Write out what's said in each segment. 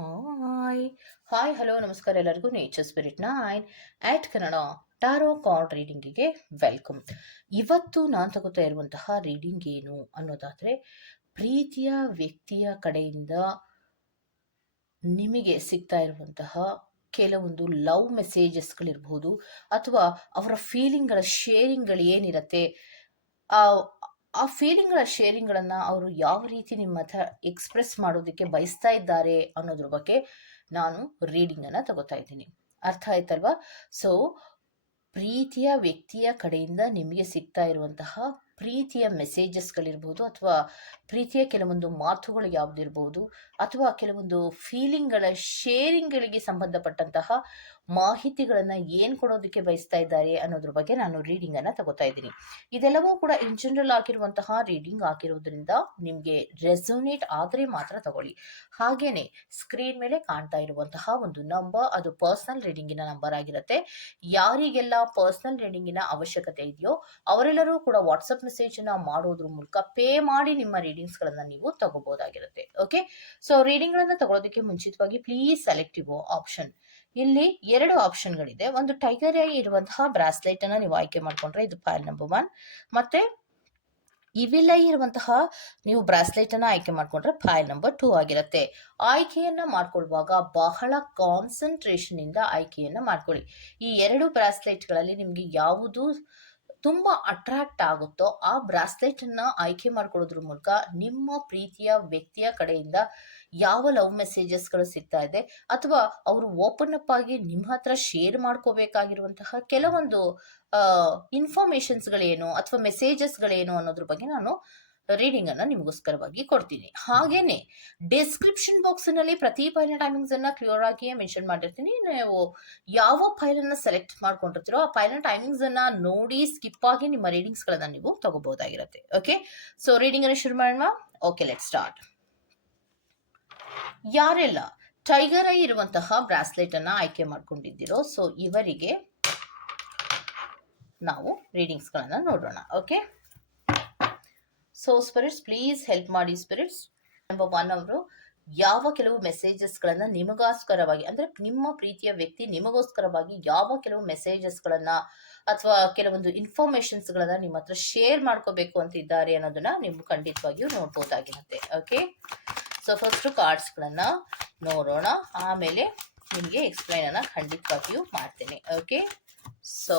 Hi hi hello ನಮಸ್ಕಾರ ಎಲ್ಲರಿಗೂ. Nature spirit nine eight Kannada tarot card ರೀಡಿಂಗಿಗೆ welcome ಇವತ್ತು ನಾನು ತಗೋತಾ ಇರುವಂತಹ ರೀಡಿಂಗ್ ಏನು ಅನ್ನೋದಾದರೆ, ಪ್ರೀತಿಯ ವ್ಯಕ್ತಿಯ ಕಡೆಯಿಂದ ನಿಮಗೆ ಸಿಗ್ತಾ ಇರುವಂತಹ ಕೆಲವೊಂದು ಲವ್ ಮೆಸೇಜಸ್ಗಳಿರ್ಬೋದು ಅಥವಾ ಅವರ ಫೀಲಿಂಗ್ಗಳ ಶೇರಿಂಗ್ಗಳು ಏನಿರತ್ತೆ ಆ ಫೀಲಿಂಗ್ಗಳ ಶೇರಿಂಗ್ಗಳನ್ನು ಅವರು ಯಾವ ರೀತಿ ನಿಮ್ಮ ಹತ್ರ ಎಕ್ಸ್ಪ್ರೆಸ್ ಮಾಡೋದಕ್ಕೆ ಬಯಸ್ತಾ ಇದ್ದಾರೆ ಅನ್ನೋದ್ರ ಬಗ್ಗೆ ನಾನು ರೀಡಿಂಗನ್ನು ತಗೋತಾ ಇದ್ದೀನಿ. ಅರ್ಥ ಆಯ್ತಲ್ವಾ? ಸೊ ಪ್ರೀತಿಯ ವ್ಯಕ್ತಿಯ ಕಡೆಯಿಂದ ನಿಮಗೆ ಸಿಗ್ತಾ ಇರುವಂತಹ ಪ್ರೀತಿಯ ಮೆಸೇಜಸ್ಗಳಿರ್ಬೋದು ಅಥವಾ ಪ್ರೀತಿಯ ಕೆಲವೊಂದು ಮಾತುಗಳು ಯಾವುದಿರ್ಬೋದು ಅಥವಾ ಕೆಲವೊಂದು ಫೀಲಿಂಗ್ಗಳ ಶೇರಿಂಗ್ಗಳಿಗೆ ಸಂಬಂಧಪಟ್ಟಂತಹ ಮಾಹಿತಿಗಳನ್ನು ಏನು ಕೊಡೋದಕ್ಕೆ ಬಯಸ್ತಾ ಇದ್ದಾರೆ ಅನ್ನೋದ್ರ ಬಗ್ಗೆ ನಾನು ರೀಡಿಂಗನ್ನು ತಗೋತಾ ಇದ್ದೀನಿ. ಇದೆಲ್ಲವೂ ಕೂಡ ಇನ್ ಜನರಲ್ ಆಗಿರುವಂತಹ ರೀಡಿಂಗ್ ಆಗಿರೋದ್ರಿಂದ ನಿಮಗೆ ರೆಸೋನೇಟ್ ಆದರೆ ಮಾತ್ರ ತಗೊಳ್ಳಿ. ಹಾಗೇನೆ ಸ್ಕ್ರೀನ್ ಮೇಲೆ ಕಾಣ್ತಾ ಇರುವಂತಹ ಒಂದು ನಂಬರ್ ಅದು ಪರ್ಸನಲ್ ರೀಡಿಂಗಿನ ನಂಬರ್ ಆಗಿರುತ್ತೆ. ಯಾರಿಗೆಲ್ಲ ಪರ್ಸನಲ್ ರೀಡಿಂಗಿನ ಅವಶ್ಯಕತೆ ಇದೆಯೋ ಅವರೆಲ್ಲರೂ ಕೂಡ ವಾಟ್ಸಪ್ ಮೆಸೇಜನ್ನು ಮಾಡೋದ್ರ ಮೂಲಕ ಪೇ ಮಾಡಿ ನಿಮ್ಮ ರೀಡಿಂಗ್ಸ್ಗಳನ್ನು ನೀವು ತಗೋಬಹುದಾಗಿರುತ್ತೆ ಓಕೆ ಸೊ ರೀಡಿಂಗ್ಗಳನ್ನು ತಗೊಳ್ಳೋದಕ್ಕೆ ಮುಂಚಿತವಾಗಿ ಪ್ಲೀಸ್ ಸೆಲೆಕ್ಟಿವ್ ಆಪ್ಷನ್ ಇಲ್ಲಿ ಎರಡು ಆಪ್ಷನ್ಗಳಿದೆ ಒಂದು ಟೈಗರ್ ಐ ಇರುವಂತಹ ಬ್ರಾಸ್ಲೆಟ್ ಅನ್ನ ನೀವು ಆಯ್ಕೆ ಮಾಡ್ಕೊಂಡ್ರೆ ಇದು ಫೈಲ್ ನಂಬರ್ ಒನ್ ಮತ್ತೆ ಇವಿಲ್ ಐ ಇರುವಂತಹ ನೀವು ಬ್ರಾಸ್ಲೆಟ್ ಅನ್ನ ಆಯ್ಕೆ ಮಾಡ್ಕೊಂಡ್ರೆ ಫೈಲ್ ನಂಬರ್ ಟೂ ಆಗಿರುತ್ತೆ. ಆಯ್ಕೆಯನ್ನ ಮಾಡ್ಕೊಳ್ಳುವಾಗ ಬಹಳ ಕಾನ್ಸಂಟ್ರೇಷನ್ ಇಂದ ಆಯ್ಕೆಯನ್ನ ಮಾಡ್ಕೊಳ್ಳಿ. ಈ ಎರಡು ಬ್ರಾಸ್ಲೆಟ್ಗಳಲ್ಲಿ ನಿಮಗೆ ಯಾವುದು ತುಂಬಾ ಅಟ್ರಾಕ್ಟ್ ಆಗುತ್ತೋ ಆ ಬ್ರಾಸ್ಲೆಟ್ ಅನ್ನ ಆಯ್ಕೆ ಮಾಡ್ಕೊಳ್ಳೋದ್ರ ಮೂಲಕ ನಿಮ್ಮ ಪ್ರೀತಿಯ ವ್ಯಕ್ತಿಯ ಕಡೆಯಿಂದ ಯಾವ ಲವ್ ಮೆಸೇಜಸ್ಗಳು ಸಿಗ್ತಾ ಇದೆ ಅಥವಾ ಅವರು ಓಪನ್ ಅಪ್ ಆಗಿ ನಿಮ್ಮ ಹತ್ರ ಶೇರ್ ಮಾಡ್ಕೋಬೇಕಾಗಿರುವಂತಹ ಕೆಲವೊಂದು ಇನ್ಫಾರ್ಮೇಶನ್ಸ್ಗಳೇನು ಅಥವಾ ಮೆಸೇಜಸ್ಗಳೇನು ಅನ್ನೋದ್ರ ಬಗ್ಗೆ ನಾನು ರೀಡಿಂಗ್ ಅನ್ನ ನಿಮಗೋಸ್ಕರವಾಗಿ ಕೊಡ್ತೀನಿ. ಹಾಗೇನೆ ಡಿಸ್ಕ್ರಿಪ್ಷನ್ ಬಾಕ್ಸ್ನಲ್ಲಿ ಪ್ರತಿ ಫೈಲ್ನ ಟೈಮಿಂಗ್ಸ್ ಅನ್ನ ಕ್ಲಿಯರ್ ಆಗಿ ಮೆನ್ಷನ್ ಮಾಡಿರ್ತೀನಿ. ನೀವು ಯಾವ ಫೈಲ್ ಅನ್ನ ಸೆಲೆಕ್ಟ್ ಮಾಡ್ಕೊಂಡಿರ್ತೀರೋ ಆ ಫೈಲ್ನ ಟೈಮಿಂಗ್ಸ್ ಅನ್ನ ನೋಡಿ ಸ್ಕಿಪ್ ಆಗಿ ನಿಮ್ಮ ರೀಡಿಂಗ್ಸ್ ಗಳನ್ನ ನೀವು ತಗೋಬಹುದಾಗಿರುತ್ತೆ. ಓಕೆ ಸೊ ರೀಡಿಂಗ್ ಅನ್ನ ಶುರು ಮಾಡೋಣ. ಓಕೆ ಲೆಟ್ ಸ್ಟಾರ್ಟ್ ಯಾರೆಲ್ಲ ಟೈಗರ್ ಐ ಇರುವಂತಹ ಬ್ರಾಸ್ಲೆಟ್ ಅನ್ನ ಆಯ್ಕೆ ಮಾಡ್ಕೊಂಡಿದ್ದೀರೋ ಸೊ ಇವರಿಗೆ ನಾವು ರೀಡಿಂಗ್ಸ್ ಗಳನ್ನ ನೋಡೋಣ. Okay so spirits please help ಮಾಡಿ ಸ್ಪಿರಿಟ್ಸ್ ನಂಬರ್ ಒನ್ ಅವರು, ಯಾವ ಕೆಲವು ಮೆಸೇಜಸ್ಗಳನ್ನು ನಿಮಗೋಸ್ಕರವಾಗಿ, ಅಂದರೆ ನಿಮ್ಮ ಪ್ರೀತಿಯ ವ್ಯಕ್ತಿ ನಿಮಗೋಸ್ಕರವಾಗಿ ಯಾವ ಕೆಲವು ಮೆಸೇಜಸ್ಗಳನ್ನು ಅಥವಾ ಕೆಲವೊಂದು ಇನ್ಫಾರ್ಮೇಷನ್ಸ್ಗಳನ್ನು ನಿಮ್ಮ ಹತ್ರ ಶೇರ್ ಮಾಡ್ಕೋಬೇಕು ಅಂತ ಇದ್ದಾರೆ ಅನ್ನೋದನ್ನ ನೀವು ಖಂಡಿತವಾಗಿಯೂ ನೋಡ್ಬೋದಾಗಿರುತ್ತೆ. ಓಕೆ ಸೊ ಫಸ್ಟು ಕಾರ್ಡ್ಸ್ಗಳನ್ನು ನೋಡೋಣ. ಆಮೇಲೆ ನಿಮಗೆ ಎಕ್ಸ್ಪ್ಲೈನನ್ನು ಖಂಡಿತವಾಗಿಯೂ ಮಾಡ್ತೇನೆ. Okay so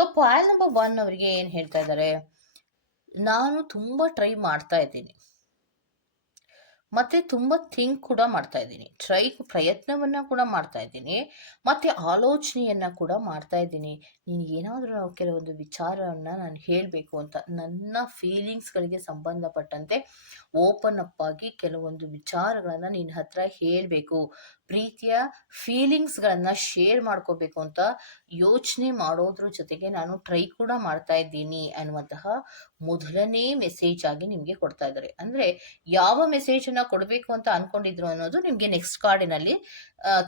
so pile number one ಅವರಿಗೆ ಏನು ಹೇಳ್ತಾ ಇದ್ದಾರೆ ನಾನು ತುಂಬ ಟ್ರೈ ಮಾಡ್ತಾ ಇದ್ದೀನಿ. ಮತ್ತೆ ತುಂಬ ಥಿಂಕ್ ಕೂಡ ಮಾಡ್ತಾ ಇದ್ದೀನಿ. ಟ್ರೈ ಪ್ರಯತ್ನವನ್ನ ಕೂಡ ಮಾಡ್ತಾ ಇದ್ದೀನಿ. ಮತ್ತೆ ಆಲೋಚನೆಯನ್ನ ಕೂಡ ಮಾಡ್ತಾ ಇದ್ದೀನಿ. ನೀನು ಏನಾದರೂ ಕೆಲವೊಂದು ವಿಚಾರವನ್ನ ನಾನು ಹೇಳಬೇಕು ಅಂತ ನನ್ನ ಫೀಲಿಂಗ್ಸ್ಗಳಿಗೆ ಸಂಬಂಧಪಟ್ಟಂತೆ ಓಪನ್ ಅಪ್ ಆಗಿ ಕೆಲವೊಂದು ವಿಚಾರಗಳನ್ನ ನಿನ್ನ ಹತ್ರ ಹೇಳಬೇಕು. ಪ್ರೀತಿಯ ಫೀಲಿಂಗ್ಸ್ಗಳನ್ನ ಶೇರ್ ಮಾಡ್ಕೋಬೇಕು ಅಂತ ಯೋಚನೆ ಮಾಡೋದ್ರ ಜೊತೆಗೆ ನಾನು ಟ್ರೈ ಕೂಡ ಮಾಡ್ತಾ ಇದ್ದೀನಿ ಅನ್ನುವಂತಹ ಮೊದಲನೇ ಮೆಸೇಜ್ ಆಗಿ ನಿಮಗೆ ಕೊಡ್ತಾ ಇದ್ದಾರೆ. ಅಂದ್ರೆ ಯಾವ ಮೆಸೇಜ್ ಅನ್ನ ಕೊಡಬೇಕು ಅಂತ ಅನ್ಕೊಂಡಿದ್ರು ಅನ್ನೋದು ನಿಮ್ಗೆ ನೆಕ್ಸ್ಟ್ ಕಾರ್ಡಿನಲ್ಲಿ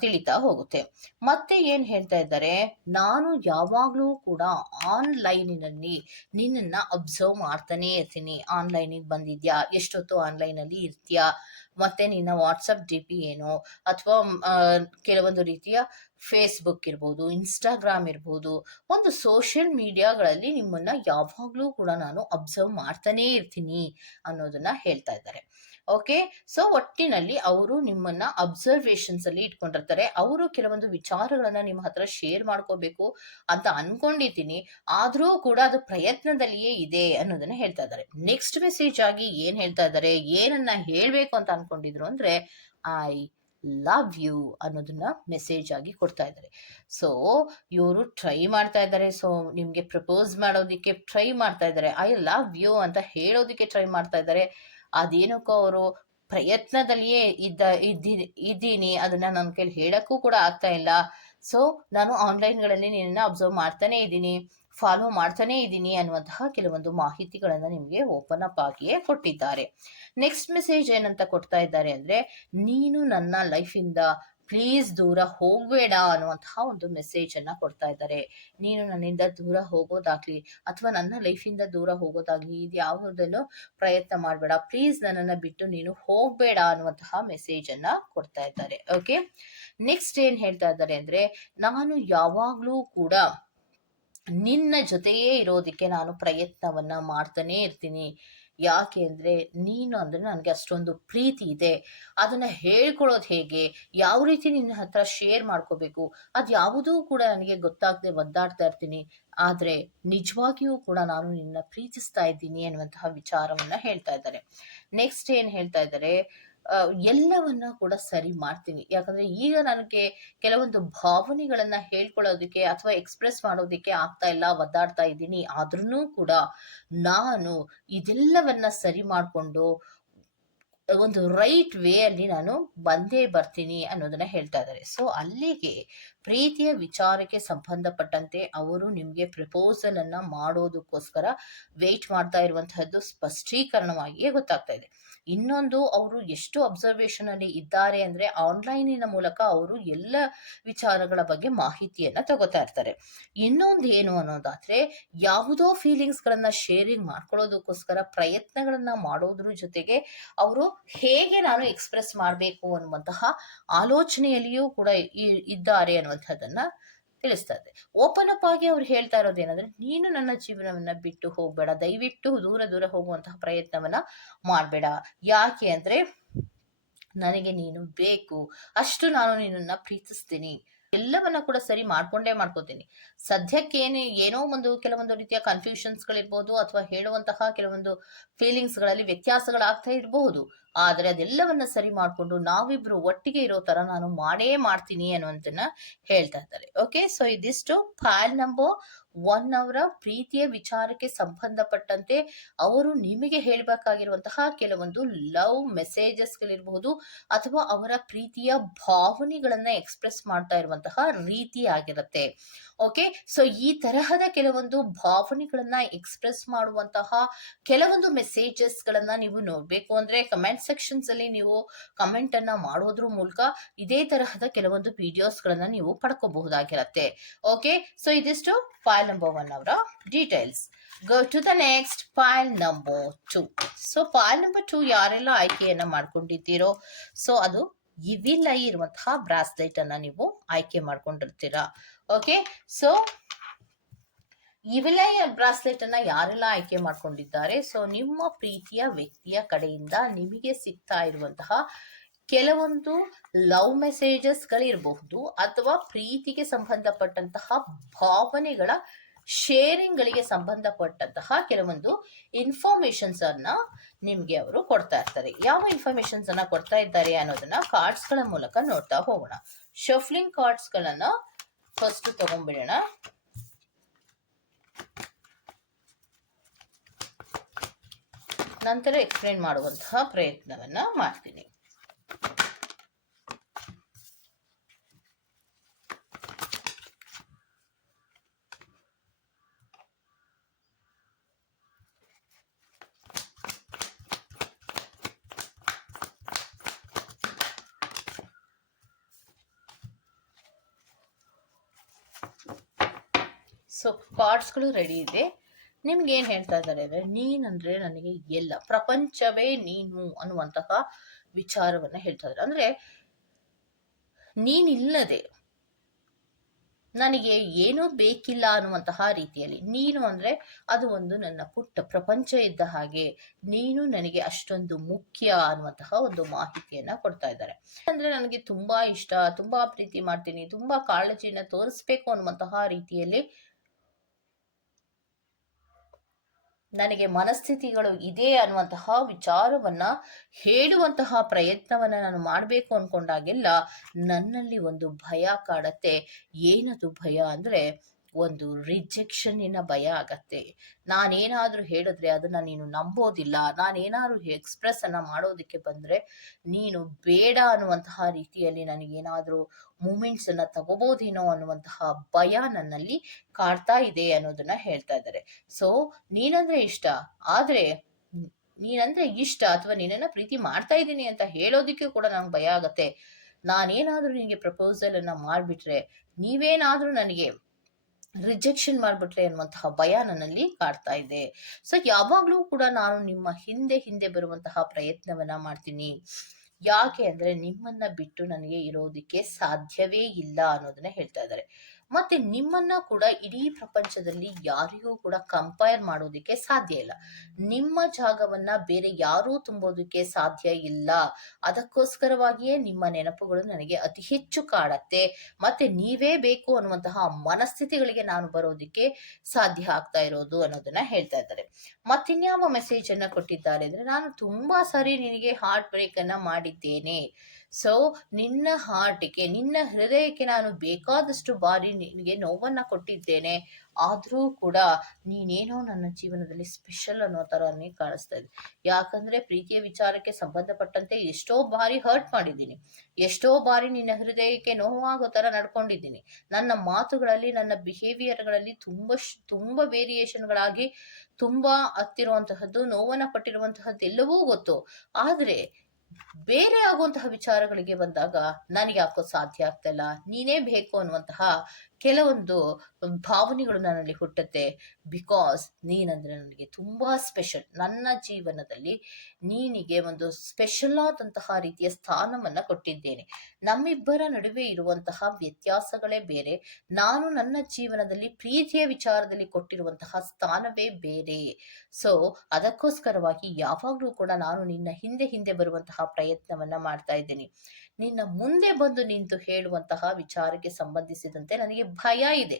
ತಿಳಿತಾ ಹೋಗುತ್ತೆ. ಮತ್ತೆ ಏನ್ ಹೇಳ್ತಾ ಇದ್ದಾರೆ, ನಾನು ಯಾವಾಗ್ಲೂ ಕೂಡ ಆನ್ಲೈನಿನಲ್ಲಿ ನಿನ್ನನ್ನ ಅಬ್ಸರ್ವ್ ಮಾಡ್ತಾನೆ ಇರ್ತೀನಿ. ಆನ್ಲೈನಿಗೆ ಬಂದಿದ್ಯಾ? ಎಷ್ಟೊತ್ತು ಆನ್ಲೈನಲ್ಲಿ ಇರ್ತೀಯಾ? ಮತ್ತೆ ನಿನ್ನ ವಾಟ್ಸಪ್ ಡಿ ಪಿ ಏನು? ಅಥವಾ ಕೆಲವೊಂದು ರೀತಿಯ ಫೇಸ್ಬುಕ್ ಇರ್ಬೋದು ಇನ್ಸ್ಟಾಗ್ರಾಮ್ ಇರ್ಬೋದು, ಒಂದು ಸೋಷಿಯಲ್ ಮೀಡಿಯಾಗಳಲ್ಲಿ ನಿಮ್ಮನ್ನ ಯಾವಾಗಲೂ ಕೂಡ ನಾನು ಅಬ್ಸರ್ವ್ ಮಾಡ್ತಾನೇ ಇರ್ತೀನಿ ಅನ್ನೋದನ್ನ ಹೇಳ್ತಾ ಇದ್ದಾರೆ. ಓಕೆ ಸೊ ಒಟ್ಟಿನಲ್ಲಿ ಅವರು ನಿಮ್ಮನ್ನ ಅಬ್ಸರ್ವೇಷನ್ಸ್ ಅಲ್ಲಿ ಇಟ್ಕೊಂಡಿರ್ತಾರೆ. ಅವರು ಕೆಲವೊಂದು ವಿಚಾರಗಳನ್ನ ನಿಮ್ಮ ಹತ್ರ ಶೇರ್ ಮಾಡ್ಕೋಬೇಕು ಅಂತ ಅನ್ಕೊಂಡಿದ್ದೀನಿ. ಆದ್ರೂ ಕೂಡ ಅದು ಪ್ರಯತ್ನದಲ್ಲಿಯೇ ಇದೆ ಅನ್ನೋದನ್ನ ಹೇಳ್ತಾ ಇದ್ದಾರೆ. ನೆಕ್ಸ್ಟ್ ಮೆಸೇಜ್ ಆಗಿ ಏನ್ ಹೇಳ್ತಾ ಇದ್ದಾರೆ? ಏನನ್ನ ಹೇಳ್ಬೇಕು ಅಂತ ಅನ್ಕೊಂಡಿದ್ರು ಅಂದ್ರೆ ಐ ಲವ್ ಯು ಅನ್ನೋದನ್ನ ಮೆಸೇಜ್ ಆಗಿ ಕೊಡ್ತಾ ಇದ್ದಾರೆ. ಸೊ ಇವರು ಟ್ರೈ ಮಾಡ್ತಾ ಇದ್ದಾರೆ. ಸೊ ನಿಮ್ಗೆ ಪ್ರಪೋಸ್ ಮಾಡೋದಕ್ಕೆ ಟ್ರೈ ಮಾಡ್ತಾ ಇದ್ದಾರೆ. ಐ ಲವ್ ಯು ಅಂತ ಹೇಳೋದಕ್ಕೆ ಟ್ರೈ ಮಾಡ್ತಾ ಇದ್ದಾರೆ. ಅದೇನಕ್ಕೋ ಅವರು ಪ್ರಯತ್ನದಲ್ಲಿಯೇ ಇದ್ದ, ಇದ್ದಿ, ಇದ್ದೀನಿ. ಅದನ್ನ ನನ್ನ ಕೈಲಿ ಹೇಳಕ್ಕೂ ಕೂಡ ಆಗ್ತಾ ಇಲ್ಲ. ಸೊ ನಾನು ಆನ್ಲೈನ್ಗಳಲ್ಲಿ ನಿನ್ನನ್ನು ಅಬ್ಸರ್ವ್ ಮಾಡ್ತಾನೆ ಇದ್ದೀನಿ. ಫಾಲೋ ಮಾಡ್ತಾನೆ ಇದ್ದೀನಿ ಅನ್ನುವಂತಹ ಕೆಲವೊಂದು ಮಾಹಿತಿಗಳನ್ನು ನಿಮಗೆ ಓಪನ್ ಅಪ್ ಆಗಿಯೇ ಕೊಟ್ಟಿದ್ದಾರೆ. ನೆಕ್ಸ್ಟ್ ಮೆಸೇಜ್ ಏನಂತ ಕೊಡ್ತಾ ಇದ್ದಾರೆ ಅಂದ್ರೆ, ನೀನು ನನ್ನ ಲೈಫಿಂದ ಪ್ಲೀಸ್ ದೂರ ಹೋಗಬೇಡ ಅನ್ನುವಂತಹ ಒಂದು ಮೆಸೇಜ್ ಅನ್ನ ಕೊಡ್ತಾ ಇದ್ದಾರೆ. ನೀನು ನನ್ನಿಂದ ದೂರ ಹೋಗೋದಾಗ್ಲಿ ಅಥವಾ ನನ್ನ ಲೈಫಿಂದ ದೂರ ಹೋಗೋದಾಗ್ಲಿ ಇದು ಯಾವುದನ್ನು ಪ್ರಯತ್ನ ಮಾಡಬೇಡ. ಪ್ಲೀಸ್ ನನ್ನನ್ನು ಬಿಟ್ಟು ನೀನು ಹೋಗಬೇಡ ಅನ್ನುವಂತಹ ಮೆಸೇಜ್ ಅನ್ನ ಕೊಡ್ತಾ ಇದ್ದಾರೆ. ಓಕೆ ನೆಕ್ಸ್ಟ್ ಏನ್ ಹೇಳ್ತಾ ಇದ್ದಾರೆ ಅಂದ್ರೆ ನಾನು ಯಾವಾಗ್ಲೂ ಕೂಡ ನಿನ್ನ ಜೊತೆಯೇ ಇರೋದಕ್ಕೆ ನಾನು ಪ್ರಯತ್ನವನ್ನ ಮಾಡ್ತಾನೆ ಇರ್ತೀನಿ. ಯಾಕೆ ಅಂದ್ರೆ ನೀನು ಅಂದ್ರೆ ನನಗೆ ಅಷ್ಟೊಂದು ಪ್ರೀತಿ ಇದೆ. ಅದನ್ನ ಹೇಳ್ಕೊಳ್ಳೋದು ಹೇಗೆ? ಯಾವ ರೀತಿ ನಿನ್ನ ಹತ್ರ ಶೇರ್ ಮಾಡ್ಕೋಬೇಕು? ಅದು ಯಾವುದೂ ಕೂಡ ನನಗೆ ಗೊತ್ತಾಗದೆ ಒದ್ದಾಡ್ತಾ ಇರ್ತೀನಿ. ಆದ್ರೆ ನಿಜವಾಗಿಯೂ ಕೂಡ ನಾನು ನಿನ್ನ ಪ್ರೀತಿಸ್ತಾ ಇದ್ದೀನಿ ಅನ್ನುವಂತಹ ವಿಚಾರವನ್ನ ಹೇಳ್ತಾ ಇದ್ದಾರೆ. ನೆಕ್ಸ್ಟ್ ಏನ್ ಹೇಳ್ತಾ ಇದ್ದಾರೆ? ಎಲ್ಲವನ್ನ ಕೂಡ ಸರಿ ಮಾಡ್ತೀನಿ. ಯಾಕಂದ್ರೆ ಈಗ ನನಗೆ ಕೆಲವೊಂದು ಭಾವನೆಗಳನ್ನ ಹೇಳ್ಕೊಳ್ಳೋದಕ್ಕೆ ಅಥವಾ ಎಕ್ಸ್ಪ್ರೆಸ್ ಮಾಡೋದಕ್ಕೆ ಆಗ್ತಾ ಇಲ್ಲ, ಒದ್ದಾಡ್ತಾ ಇದ್ದೀನಿ. ಆದ್ರೂ ಕೂಡ ನಾನು ಇದೆಲ್ಲವನ್ನ ಸರಿ ಮಾಡಿಕೊಂಡು ಒಂದು ರೈಟ್ ವೇ ಅಲ್ಲಿ ನಾನು ಬಂದೇ ಬರ್ತೀನಿ ಅನ್ನೋದನ್ನ ಹೇಳ್ತಾ ಇದ್ದಾರೆ. ಸೊ ಅಲ್ಲಿಗೆ ಪ್ರೀತಿಯ ವಿಚಾರಕ್ಕೆ ಸಂಬಂಧಪಟ್ಟಂತೆ ಅವರು ನಿಮಗೆ ಪ್ರಪೋಸಲ್ ಅನ್ನ ಮಾಡೋದಕ್ಕೋಸ್ಕರ ವೆಯ್ಟ್ ಮಾಡ್ತಾ ಇರುವಂತಹದ್ದು ಸ್ಪಷ್ಟೀಕರಣವಾಗಿಯೇ ಗೊತ್ತಾಗ್ತಾ ಇದೆ. ಇನ್ನೊಂದು, ಅವರು ಎಷ್ಟು ಅಬ್ಸರ್ವೇಷನ್ ಅಲ್ಲಿ ಇದ್ದಾರೆ ಅಂದ್ರೆ ಆನ್ಲೈನಿನ ಮೂಲಕ ಅವರು ಎಲ್ಲ ವಿಚಾರಗಳ ಬಗ್ಗೆ ಮಾಹಿತಿಯನ್ನ ತಗೋತಾ ಇರ್ತಾರೆ. ಇನ್ನೊಂದು ಏನು ಅನ್ನೋದಾದ್ರೆ, ಯಾವುದೋ ಫೀಲಿಂಗ್ಸ್ ಗಳನ್ನ ಶೇರಿಂಗ್ ಮಾಡ್ಕೊಳ್ಳೋದಕ್ಕೋಸ್ಕರ ಪ್ರಯತ್ನಗಳನ್ನ ಮಾಡೋದ್ರ ಜೊತೆಗೆ ಅವರು ಹೇಗೆ ನಾನು ಎಕ್ಸ್ಪ್ರೆಸ್ ಮಾಡಬೇಕು ಅನ್ನುವಂತಹ ಆಲೋಚನೆಯಲ್ಲಿಯೂ ಕೂಡ ಇದ್ದಾರೆ ಇದ್ದಾರೆ ಅನ್ನುವಂಥದ್ದನ್ನ ತಿಳಿಸ್ತಾ ಇದೆ ಓಪನ್ ಅಪ್ ಆಗಿ ಅವ್ರು ಹೇಳ್ತಾ ಇರೋದೇನಂದ್ರೆ ನೀನು ನನ್ನ ಜೀವನವನ್ನ ಬಿಟ್ಟು ಹೋಗ್ಬೇಡ. ದಯವಿಟ್ಟು ದೂರ ದೂರ ಹೋಗುವಂತಹ ಪ್ರಯತ್ನವನ್ನ ಮಾಡಬೇಡ. ಯಾಕೆ ಅಂದ್ರೆ, ನನಗೆ ನೀನು ಬೇಕು. ಅಷ್ಟು ನಾನು ನಿನ್ನನ್ನ ಪ್ರೀತಿಸ್ತೀನಿ. ಎಲ್ಲವನ್ನ ಕೂಡ ಸರಿ ಮಾಡ್ಕೊಂಡೇ ಮಾಡ್ಕೋತೀನಿ. ಸದ್ಯಕ್ಕೆ ಏನು ಒಂದು ಕೆಲವೊಂದು ರೀತಿಯ ಕನ್ಫ್ಯೂಷನ್ಸ್ ಗಳಿರ್ಬೋದು ಅಥವಾ ಹೇಳುವಂತಹ ಕೆಲವೊಂದು ಫೀಲಿಂಗ್ಸ್ಗಳಲ್ಲಿ ವ್ಯತ್ಯಾಸಗಳಾಗ್ತಾ ಇರಬಹುದು. ಆದ್ರೆ ಅದೆಲ್ಲವನ್ನ ಸರಿ ಮಾಡ್ಕೊಂಡು ನಾವಿಬ್ರು ಒಟ್ಟಿಗೆ ಇರೋ ತರ ನಾನು ಮಾಡೇ ಮಾಡ್ತೀನಿ ಅನ್ನುವಂತನ್ನ ಹೇಳ್ತಾ ಇದ್ದಾರೆ. ಓಕೆ ಸೊ ಇದಿಷ್ಟು ಫೈಲ್ ನಂಬರ್ ಒನ್ ಅವರ ಪ್ರೀತಿಯ ವಿಚಾರಕ್ಕೆ ಸಂಬಂಧಪಟ್ಟಂತೆ ಅವರು ನಿಮಗೆ ಹೇಳಬೇಕಾಗಿರುವಂತಹ ಕೆಲವೊಂದು ಲವ್ ಮೆಸೇಜಸ್ಗಳಿರಬಹುದು ಅಥವಾ ಅವರ ಪ್ರೀತಿಯ ಭಾವನೆಗಳನ್ನ ಎಕ್ಸ್ಪ್ರೆಸ್ ಮಾಡ್ತಾ ಇರುವಂತಹ ರೀತಿ ಆಗಿರುತ್ತೆ. ಓಕೆ ಸೊ ಈ ತರಹದ ಕೆಲವೊಂದು ಭಾವನೆಗಳನ್ನ ಎಕ್ಸ್ಪ್ರೆಸ್ ಮಾಡುವಂತಹ ಕೆಲವೊಂದು ಮೆಸೇಜಸ್ ಗಳನ್ನ ನೀವು ನೋಡ್ಬೇಕು ಅಂದ್ರೆ ಕಮೆಂಟ್ ಸೆಕ್ಷನ್ಸ್ ಅಲ್ಲಿ ನೀವು ಕಮೆಂಟ್ ಅನ್ನ ಮಾಡೋದ್ರ ಮೂಲಕ ಇದೇ ತರಹದ ಕೆಲವೊಂದು ವಿಡಿಯೋಸ್ ಗಳನ್ನ ನೀವು ಪಡ್ಕೋಬಹುದಾಗಿರತ್ತೆ. ಓಕೆ ಸೊ ಇದಿಷ್ಟು ನಂಬರ್ ಒನ್ ಅವರ details go to the next file number two so file number two ಯಾರೆಲ್ಲ ಆಯ್ಕೆಯನ್ನು ಮಾಡ್ಕೊಂಡಿದ್ದೀರೋ ಸೊ ಅದು ಇವಿಲೈ ಇರುವಂತಹ ಬ್ರಾಸ್ಲೆಟ್ ಅನ್ನ ನೀವು ಆಯ್ಕೆ ಮಾಡ್ಕೊಂಡಿರ್ತೀರಾ. Okay so evil eye bracelet ಅನ್ನ ಯಾರೆಲ್ಲ ಆಯ್ಕೆ ಮಾಡ್ಕೊಂಡಿದ್ದಾರೆ? ಸೊ ನಿಮ್ಮ ಪ್ರೀತಿಯ ವ್ಯಕ್ತಿಯ ಕಡೆಯಿಂದ ನಿಮಗೆ ಸಿಗ್ತಾ ಇರುವಂತಹ ಕೆಲವೊಂದು ಲವ್ ಮೆಸೇಜಸ್ಗಳಿರಬಹುದು ಅಥವಾ ಪ್ರೀತಿಗೆ ಸಂಬಂಧಪಟ್ಟಂತಹ ಭಾವನೆಗಳ ಶೇರಿಂಗ್ಗಳಿಗೆ ಸಂಬಂಧಪಟ್ಟಂತಹ ಕೆಲವೊಂದು ಇನ್ಫಾರ್ಮೇಶನ್ಸ್ ಅನ್ನ ನಿಮ್ಗೆ ಅವರು ಕೊಡ್ತಾ ಇರ್ತಾರೆ. ಯಾವ ಇನ್ಫಾರ್ಮೇಶನ್ಸ್ ಅನ್ನ ಕೊಡ್ತಾ ಇದ್ದಾರೆ ಅನ್ನೋದನ್ನ ಕಾರ್ಡ್ಸ್ಗಳ ಮೂಲಕ ನೋಡ್ತಾ ಹೋಗೋಣ. ಶಫ್ಲಿಂಗ್ ಕಾರ್ಡ್ಸ್ ಗಳನ್ನ ಫಸ್ಟ್ ತಗೊಂಡ್ಬಿಡೋಣ. ನಂತರ ಎಕ್ಸ್ಪ್ಲೇನ್ ಮಾಡುವಂತಹ ಪ್ರಯತ್ನವನ್ನ ಮಾಡ್ತೀನಿ. ಸೊ ಕಾರ್ಡ್ಸ್ಗಳು ರೆಡಿ ಇದೆ. ನಿಮ್ಗೆ ಏನು ಹೇಳ್ತಾ ಇದ್ದಾರೆ ಅಂದ್ರೆ, ನೀನಂದ್ರೆ ನನಗೆ ಎಲ್ಲ, ಪ್ರಪಂಚವೇ ನೀನು ಅನ್ನುವಂತಹ ವಿಚಾರವನ್ನ ಹೇಳ್ತಾ ಇದ್ದಾರೆ. ಅಂದ್ರೆ, ನೀನಿಲ್ಲದೆ ನನಗೆ ಏನೂ ಬೇಕಿಲ್ಲ ಅನ್ನುವಂತಹ ರೀತಿಯಲ್ಲಿ, ನೀನು ಅಂದ್ರೆ ಅದು ಒಂದು ನನ್ನ ಪುಟ್ಟ ಪ್ರಪಂಚ ಇದ್ದ ಹಾಗೆ, ನೀನು ನನಗೆ ಅಷ್ಟೊಂದು ಮುಖ್ಯ ಅನ್ನುವಂತಹ ಒಂದು ಮಾಹಿತಿಯನ್ನು ಕೊಡ್ತಾ ಇದ್ದಾರೆ. ಅಂದ್ರೆ ನನಗೆ ತುಂಬಾ ಇಷ್ಟ, ತುಂಬಾ ಪ್ರೀತಿ ಮಾಡ್ತೀನಿ, ತುಂಬಾ ಕಾಳಜಿಯನ್ನ ತೋರಿಸ್ಬೇಕು ಅನ್ನುವಂತಹ ರೀತಿಯಲ್ಲಿ ನನಗೆ ಮನಸ್ಥಿತಿಗಳು ಇದೆ ಅನ್ನುವಂತಹ ವಿಚಾರವನ್ನ ಹೇಳುವಂತಹ ಪ್ರಯತ್ನವನ್ನ ನಾನು ಮಾಡಬೇಕು ಅಂದ್ಕೊಂಡಾಗೆಲ್ಲ ನನ್ನಲ್ಲಿ ಒಂದು ಭಯ ಕಾಡತ್ತೆ. ಏನದು ಭಯ ಅಂದ್ರೆ ಒಂದು ರಿಜೆಕ್ಷನ್ನಿನ ಭಯ ಆಗತ್ತೆ. ನಾನೇನಾದರೂ ಹೇಳಿದ್ರೆ ಅದನ್ನ ನೀನು ನಂಬೋದಿಲ್ಲ. ನಾನೇನಾದ್ರು ಎಕ್ಸ್ಪ್ರೆಸ್ ಅನ್ನ ಮಾಡೋದಕ್ಕೆ ಬಂದ್ರೆ ನೀನು ಬೇಡ ಅನ್ನುವಂತಹ ರೀತಿಯಲ್ಲಿ ನನಗೇನಾದರೂ ಮೂಮೆಂಟ್ಸ್ ಅನ್ನ ತಗೋಬೋದೇನೋ ಅನ್ನುವಂತಹ ಭಯ ನನ್ನಲ್ಲಿ ಕಾಡ್ತಾ ಇದೆ ಅನ್ನೋದನ್ನು ಹೇಳ್ತಾ ಇದ್ದಾರೆ. ಸೊ, ನೀನಂದ್ರೆ ಇಷ್ಟ. ಆದ್ರೆ, ನೀನಂದ್ರೆ ಇಷ್ಟ ಅಥವಾ ನಿನ್ನನ್ನ ಪ್ರೀತಿ ಮಾಡ್ತಾ ಇದ್ದೀನಿ ಅಂತ ಹೇಳೋದಕ್ಕೆ ಕೂಡ ನಂಗೆ ಭಯ ಆಗತ್ತೆ. ನಾನೇನಾದರೂ ನಿನಗೆ ಅನ್ನ ಮಾಡ್ಬಿಟ್ರೆ ನೀವೇನಾದ್ರೂ ನನಗೆ ರಿಜೆಕ್ಷನ್ ಮಾಡಿಬಿಟ್ರೆ ಅನ್ನುವಂತಹ ಭಯ ನನ್ನಲ್ಲಿ ಕಾಡ್ತಾ ಇದೆ. ಸೊ ಯಾವಾಗ್ಲೂ ಕೂಡ ನಾನು ನಿಮ್ಮ ಹಿಂದೆ ಹಿಂದೆ ಬರುವಂತಹ ಪ್ರಯತ್ನವನ್ನ ಮಾಡ್ತೀನಿ. ಯಾಕೆ ಅಂದ್ರೆ ನಿಮ್ಮನ್ನ ಬಿಟ್ಟು ನನಗೆ ಇರೋದಕ್ಕೆ ಸಾಧ್ಯವೇ ಇಲ್ಲ ಅನ್ನೋದನ್ನ ಹೇಳ್ತಾ ಇದ್ದಾರೆ. ಮತ್ತೆ ನಿಮ್ಮನ್ನ ಕೂಡ ಇಡೀ ಪ್ರಪಂಚದಲ್ಲಿ ಯಾರಿಗೂ ಕೂಡ ಕಂಪೇರ್ ಮಾಡೋದಕ್ಕೆ ಸಾಧ್ಯ ಇಲ್ಲ. ನಿಮ್ಮ ಜಾಗವನ್ನ ಬೇರೆ ಯಾರೂ ತುಂಬೋದಕ್ಕೆ ಸಾಧ್ಯ ಇಲ್ಲ. ಅದಕ್ಕೋಸ್ಕರವಾಗಿಯೇ ನಿಮ್ಮ ನೆನಪುಗಳು ನನಗೆ ಅತಿ ಹೆಚ್ಚು ಕಾಡತ್ತೆ. ಮತ್ತೆ ನೀವೇ ಬೇಕು ಅನ್ನುವಂತಹ ಮನಸ್ಥಿತಿಗಳಿಗೆ ನಾನು ಬರೋದಕ್ಕೆ ಸಾಧ್ಯ ಆಗ್ತಾ ಇರೋದು ಅನ್ನೋದನ್ನ ಹೇಳ್ತಾ ಇದ್ದಾರೆ. ಮತ್ತಿನ್ಯಾವ ಮೆಸೇಜ್ ಅನ್ನ ಕೊಟ್ಟಿದ್ದಾರೆ ಅಂದ್ರೆ ನಾನು ತುಂಬಾ ಸಾರಿ ನಿನಗೆ ಹಾರ್ಟ್ ಬ್ರೇಕ್ ಅನ್ನ ಮಾಡಿದ್ದೇನೆ. ಸೊ ನಿನ್ನ ಹಾರ್ಟಿಗೆ ನಿನ್ನ ಹೃದಯಕ್ಕೆ ನಾನು ಬೇಕಾದಷ್ಟು ಬಾರಿ ನಿನಗೆ ನೋವನ್ನ ಕೊಟ್ಟಿದ್ದೇನೆ. ಆದರೂ ಕೂಡ ನೀನೇನೋ ನನ್ನ ಜೀವನದಲ್ಲಿ ಸ್ಪೆಷಲ್ ಅನ್ನೋ ತರನೇ ಕಾಣಿಸ್ತಾ ಇದೆ. ಯಾಕಂದ್ರೆ ಪ್ರೀತಿಯ ವಿಚಾರಕ್ಕೆ ಸಂಬಂಧಪಟ್ಟಂತೆ ಎಷ್ಟೋ ಬಾರಿ ಹರ್ಟ್ ಮಾಡಿದ್ದೀನಿ. ಎಷ್ಟೋ ಬಾರಿ ನಿನ್ನ ಹೃದಯಕ್ಕೆ ನೋವಾಗೋ ಥರ ನಡ್ಕೊಂಡಿದ್ದೀನಿ. ನನ್ನ ಮಾತುಗಳಲ್ಲಿ, ನನ್ನ ಬಿಹೇವಿಯರ್ಗಳಲ್ಲಿ ತುಂಬಾ ವೇರಿಯೇಷನ್ ವೇರಿಯೇಷನ್ಗಳಾಗಿ ತುಂಬಾ ಹತ್ತಿರುವಂತಹದ್ದು, ನೋವನ್ನು ಪಟ್ಟಿರುವಂತಹದ್ದು ಎಲ್ಲವೂ ಗೊತ್ತು. ಆದ್ರೆ ಬೇರೆ ಆಗುವಂತಹ ವಿಚಾರಗಳಿಗೆ ಬಂದಾಗ ನನಗೆ ಯಾಕೋ ಸಾಧ್ಯ ಆಗ್ತಾ ಇಲ್ಲ ನೀನೇ ಬೇಕು ಅನ್ನುವಂತಹ ಕೆಲವೊಂದು ಭಾವನೆಗಳು ನನ್ನಲ್ಲಿ ಹುಟ್ಟುತ್ತೆ. ಬಿಕಾಸ್ ನೀನಂದ್ರೆ ನನಗೆ ತುಂಬಾ ಸ್ಪೆಷಲ್ ನನ್ನ ಜೀವನದಲ್ಲಿ ನೀನಿಗೆ ಒಂದು ಸ್ಪೆಷಲ್ ಆದಂತಹ ರೀತಿಯ ಸ್ಥಾನವನ್ನ ಕೊಟ್ಟಿದ್ದೇನೆ. ನಮ್ಮಿಬ್ಬರ ನಡುವೆ ಇರುವಂತಹ ವ್ಯತ್ಯಾಸಗಳೇ ಬೇರೆ. ನಾನು ನನ್ನ ಜೀವನದಲ್ಲಿ ಪ್ರೀತಿಯ ವಿಚಾರದಲ್ಲಿ ಕೊಟ್ಟಿರುವಂತಹ ಸ್ಥಾನವೇ ಬೇರೆ. ಸೊ ಅದಕ್ಕೋಸ್ಕರವಾಗಿ ಯಾವಾಗಲೂ ಕೂಡ ನಾನು ನಿನ್ನ ಹಿಂದೆ ಹಿಂದೆ ಬರುವಂತಹ ಪ್ರಯತ್ನವನ್ನ ಮಾಡ್ತಾ ಇದ್ದೀನಿ. ನಿನ್ನ ಮುಂದೆ ಬಂದು ನಿಂತು ಹೇಳುವಂತಹ ವಿಚಾರಕ್ಕೆ ಸಂಬಂಧಿಸಿದಂತೆ ನನಗೆ ಭಯ ಇದೆ.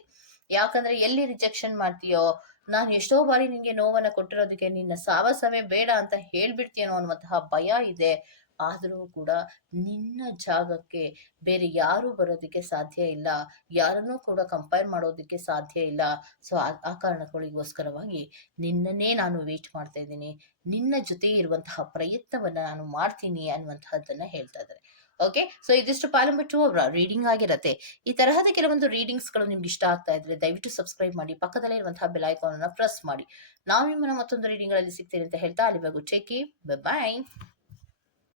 ಯಾಕಂದ್ರೆ ಎಲ್ಲಿ ರಿಜೆಕ್ಷನ್ ಮಾಡ್ತೀಯೋ, ನಾನು ಎಷ್ಟೋ ಬಾರಿ ನಿಂಗೆ ನೋವನ್ನ ಕೊಟ್ಟಿರೋದಕ್ಕೆ ನಿನ್ನ ಸಾವಸವೇ ಬೇಡ ಅಂತ ಹೇಳ್ಬಿಡ್ತೀಯನೋ ಅನ್ನುವಂತಹ ಭಯ ಇದೆ. ಆದರೂ ಕೂಡ ನಿನ್ನ ಜಾಗಕ್ಕೆ ಬೇರೆ ಯಾರು ಬರೋದಕ್ಕೆ ಸಾಧ್ಯ ಇಲ್ಲ. ಯಾರನ್ನೂ ಕೂಡ ಕಂಪೇರ್ ಮಾಡೋದಕ್ಕೆ ಸಾಧ್ಯ ಇಲ್ಲ. ಸೊ ಆ ಕಾರಣಗಳಿಗೋಸ್ಕರವಾಗಿ ನಿನ್ನನ್ನೇ ನಾನು ವೇಟ್ ಮಾಡ್ತಾ ಇದ್ದೀನಿ. ನಿನ್ನ ಜೊತೆ ಇರುವಂತಹ ಪ್ರಯತ್ನವನ್ನ ನಾನು ಮಾಡ್ತೀನಿ ಅನ್ನುವಂತಹದ್ದನ್ನ ಹೇಳ್ತಾ ಇದ್ದಾರೆ. ಓಕೆ ಸೊ ಇದಿಷ್ಟು ಪಾಲಂಬಿಟ್ಟು ಅವರ ರೀಡಿಂಗ್ ಆಗಿರುತ್ತೆ. ಈ ತರಹದ ಕೆಲವೊಂದು ರೀಡಿಂಗ್ಸ್ಗಳು ನಿಮ್ಗೆ ಇಷ್ಟ ಆಗ್ತಾ ಇದ್ರೆ ದಯವಿಟ್ಟು ಸಬ್ಸ್ಕ್ರೈಬ್ ಮಾಡಿ, ಪಕ್ಕದಲ್ಲೇ ಇರುವಂತಹ ಬೆಲ್ ಅನ್ನ ಪ್ರೆಸ್ ಮಾಡಿ. ನಾವು ನಿಮ್ಮನ್ನ ಮತ್ತೊಂದು ರೀಡಿಂಗ್ಗಳಲ್ಲಿ ಸಿಗ್ತೇನೆ ಅಂತ ಹೇಳ್ತಾ ಅಲ್ಲಿವರೆಗೂ ಚೇಕಿ ಬಾಯ್